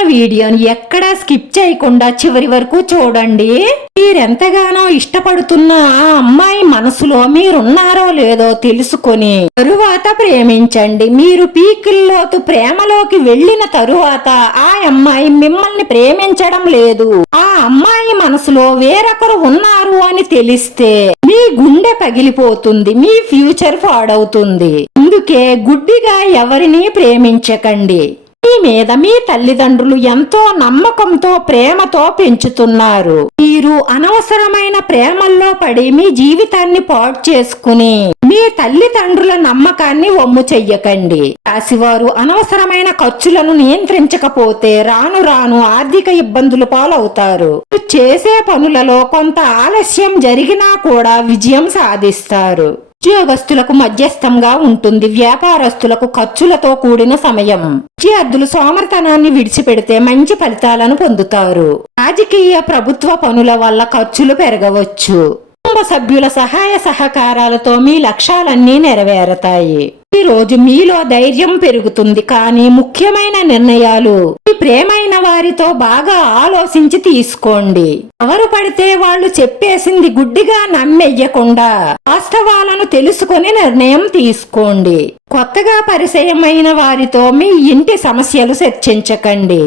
మన వీడియోని ఎక్కడా స్కిప్ చేయకుండా చివరి వరకు చూడండి. మీరెంతగానో ఇష్టపడుతున్న ఆ అమ్మాయి మనసులో మీరున్నారో లేదో తెలుసుకొని తరువాత ప్రేమించండి. మీరు పీకిల్లోతు ప్రేమలోకి వెళ్ళిన తరువాత ఆ అమ్మాయి మిమ్మల్ని ప్రేమించడం లేదు. ఆ అమ్మాయి మనసులో వేరొకరు ఉన్నారు అని తెలిస్తే మీ గుండె పగిలిపోతుంది మీ ఫ్యూచర్ పాడవుతుంది. అందుకే గుడ్డిగా ఎవరిని ప్రేమించకండి. ఇంటి మీద మీ తల్లిదండ్రులు ఎంతో నమ్మకంతో ప్రేమతో పెంచుతున్నారు. మీరు అనవసరమైన ప్రేమల్లో పడి మీ జీవితాన్ని పాడు చేసుకుని మీ తల్లిదండ్రుల నమ్మకాన్ని వమ్ము చెయ్యకండి. రాశివారు అనవసరమైన ఖర్చులను నియంత్రించకపోతే రాను రాను ఆర్థిక ఇబ్బందులు పాలవుతారు. చేసే పనులలో కొంత ఆలస్యం జరిగినా కూడా విజయం సాధిస్తారు. ఉద్యోగస్తులకు మధ్యస్థంగా ఉంటుంది. వ్యాపారస్తులకు ఖర్చులతో కూడిన సమయం. విద్యార్థులు సోమర్తనాన్ని విడిచిపెడితే మంచి ఫలితాలను పొందుతారు. రాజకీయ ప్రభుత్వ పనుల వల్ల ఖర్చులు పెరగవచ్చు. కుటుంబ సభ్యుల సహాయ సహకారాలతో మీ లక్ష్యాలన్నీ నెరవేరతాయి. ప్రతిరోజు రోజు మీలో ధైర్యం పెరుగుతుంది. కానీ ముఖ్యమైన నిర్ణయాలు మీ ప్రేమైన వారితో బాగా ఆలోచించి తీసుకోండి. ఎవరు పడితే వాళ్ళు చెప్పేసింది గుడ్డిగా నమ్మెయ్యకుండా వాస్తవాలను తెలుసుకొని నిర్ణయం తీసుకోండి. కొత్తగా పరిచయమైన వారితో మీ ఇంటి సమస్యలు చర్చించకండి.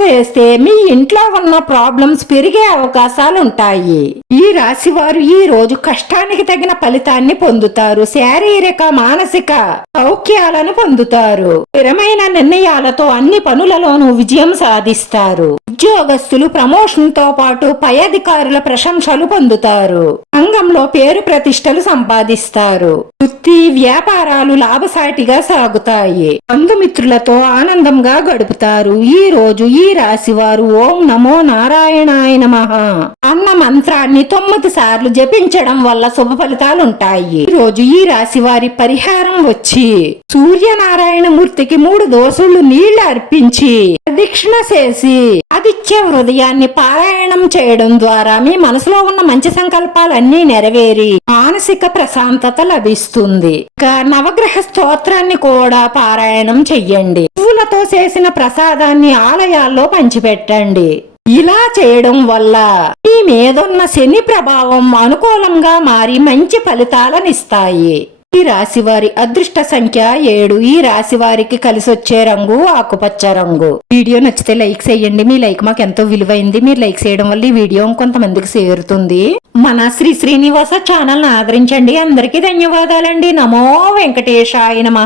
చేస్తే మీ ఇంట్లో ఉన్న ప్రాబ్లమ్స్ పెరిగే అవకాశాలు ఉంటాయి. ఈ రాశి వారు ఈ రోజు కష్టానికి తగిన ఫలితాన్ని పొందుతారు. శారీరక మానసిక సౌఖ్యాలను పొందుతారు. స్థిరమైన నిర్ణయాలతో అన్ని పనులలోనూ విజయం సాధిస్తారు. ఉద్యోగస్తులు ప్రమోషన్తో పాటు పై అధికారుల ప్రశంసలు పొందుతారు. రంగంలో పేరు ప్రతిష్టలు సంపాదిస్తారు. వృత్తి వ్యాపారాలు లాభసాటిగా సాగుతాయి. బంధుమిత్రులతో ఆనందంగా గడుపుతారు. ఈ రోజు ఈ రాశి వారు ఓం నమో నారాయణాయ మహా అన్న మంత్రాన్ని తొమ్మిది సార్లు జపించడం వల్ల శుభ ఫలితాలుంటాయి. ఉంటాయి రోజు ఈ రాశి వారి పరిహారం వచ్చి సూర్యనారాయణ మూర్తికి మూడు దోసులు నీళ్ళు అర్పించి ప్రదక్షిణ చేసి ఆదిత్య హృదయాన్ని పారాయణం చేయడం ద్వారా మీ మనసులో ఉన్న మంచి సంకల్పాలన్నీ నెరవేరి మానసిక ప్రశాంతత లభిస్తుంది. ఇక నవగ్రహ స్తోత్రాన్ని కూడా పారాయణం చెయ్యండి. పువ్వులతో చేసిన ప్రసాదాన్ని ఆలయాల్లో పంచిపెట్టండి. ఇలా చేయడం వల్ల మీ మీదున్న శని ప్రభావం అనుకూలంగా మారి మంచి ఫలితాలనిస్తాయి. ఈ రాశి వారి అదృష్ట సంఖ్య ఏడు. ఈ రాశి వారికి కలిసి వచ్చే రంగు ఆకుపచ్చ రంగు. వీడియో నచ్చితే లైక్ చేయండి. మీ లైక్ మాకు ఎంతో విలువైంది. మీరు లైక్ చేయడం వల్ల ఈ వీడియో కొంతమందికి చేరుతుంది. మన శ్రీ శ్రీనివాస ఛానల్ ఆదరించండి. అందరికీ ధన్యవాదాలండి. నమో వెంకటేశాయ నమ.